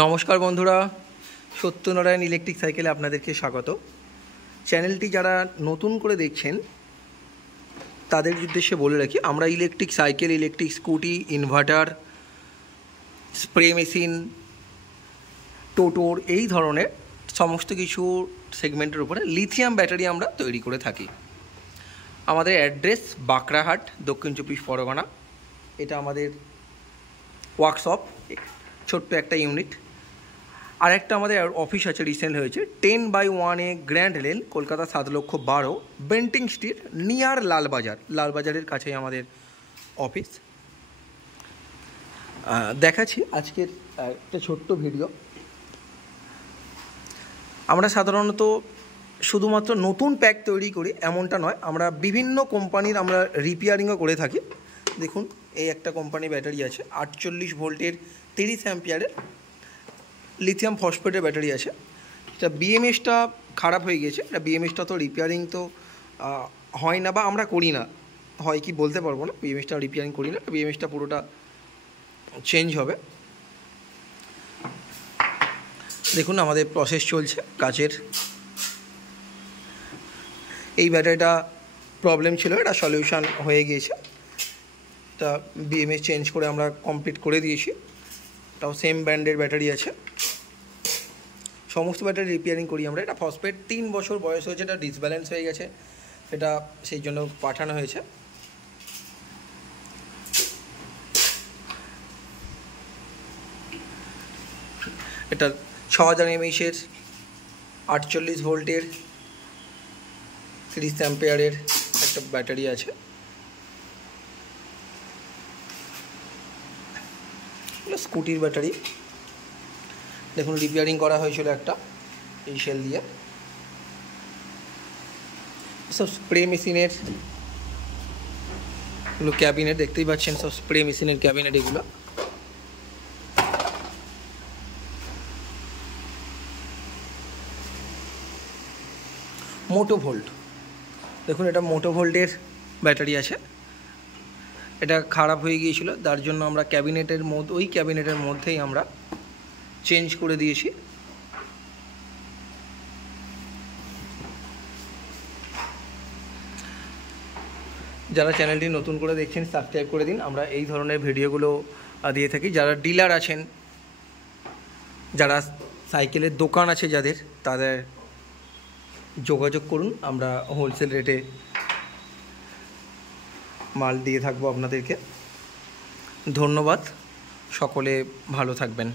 নমস্কার বন্ধুরা, সত্যনারায়ণ ইলেকট্রিক সাইকেলে আপনাদেরকে স্বাগত। চ্যানেলটি যারা নতুন করে দেখছেন তাদের উদ্দেশ্যে বলে রাখি, আমরা electric cycle, electric scooty, inverter, spray machine, টোটোর এই ধরনের সমস্ত কিছু সেগমেন্টের উপরে লিথিয়াম ব্যাটারি আমরা তৈরি করে থাকি। আমাদের অ্যাড্রেস বাঁকড়াহাট, দক্ষিণ চব্বিশ পরগনা। এটা আমাদের ওয়ার্কশপ, ছোট্ট একটা ইউনিট। আর একটা আমাদের অফিস আছে, রিসেন্ট হয়েছে 10/1 grand lane, Kolkata 7,12,000, Bentinck street, near লালবাজারের কাছেই আমাদের অফিস। দেখাচ্ছি আজকের একটা ছোট্ট ভিডিও। আমরা সাধারণত শুধুমাত্র নতুন প্যাক তৈরি করি এমনটা নয়, আমরা বিভিন্ন কোম্পানির আমরা রিপেয়ারিংও করে থাকি। দেখুন, এই একটা কোম্পানি ব্যাটারি আছে 48 ভোল্টের 30 অ্যাম্পিয়ারের লিথিয়াম ফসফেটের ব্যাটারি আছে। এটা বিএমএসটা খারাপ হয়ে গিয়েছে। এটা বিএমএসটা তো রিপেয়ারিং তো হয় না, বা আমরা করি না, হয় কি বলতে পারবো না। বিএমএসটা রিপেয়ারিং করি না, বিএমএসটা পুরোটা চেঞ্জ হবে। দেখুন, আমাদের প্রসেস চলছে কাজের। এই ব্যাটারিটা প্রবলেম ছিল, এটা সলিউশন হয়ে গিয়েছে। এটা বিএমএস চেঞ্জ করে আমরা কমপ্লিট করে দিয়েছি। এটাও সেম ব্র্যান্ডের ব্যাটারি আছে। সমস্ত ব্যাটারি রিপেয়ারিং করি আমরা। এটা ফসফেট 3 বছর বয়স হয়েছে, এটা ডিসব্যালেন্স হয়ে গেছে, এটা সেই জন্য পাঠানো হয়েছে। এটা 6000 mAh 48 ভোল্টের 30 অ্যাম্পিয়ারের একটা ব্যাটারি আছে। স্কুটির ব্যাটারি। দেখুন, রিপেয়ারিং করা হয়েছিল একটা এই সেল দিয়ে। সব স্প্রে মেশিনের এগুলো ক্যাবিনেট, দেখতেই পাচ্ছেন, সব স্প্রে মেশিনের ক্যাবিনেট এগুলো। মোটো ভোল্ট, দেখুন এটা মোটো ভোল্টের ব্যাটারি আছে। এটা খারাপ হয়ে গিয়েছিল, তার জন্য আমরা ওই ক্যাবিনেটের মধ্যেই আমরা চেঞ্জ করে দিয়েছি। যারা চ্যানেলটি নতুন করে দেখছেন সাবস্ক্রাইব করে দিন। আমরা এই ধরনের ভিডিওগুলো দিয়ে থাকি। যারা ডিলার আছেন, যারা সাইকেলের দোকান আছে যাদের, তাদের যোগাযোগ করুন। আমরা হোলসেল রেটে মাল দিয়ে থাকবো আপনাদেরকে। ধন্যবাদ, সকলে ভালো থাকবেন।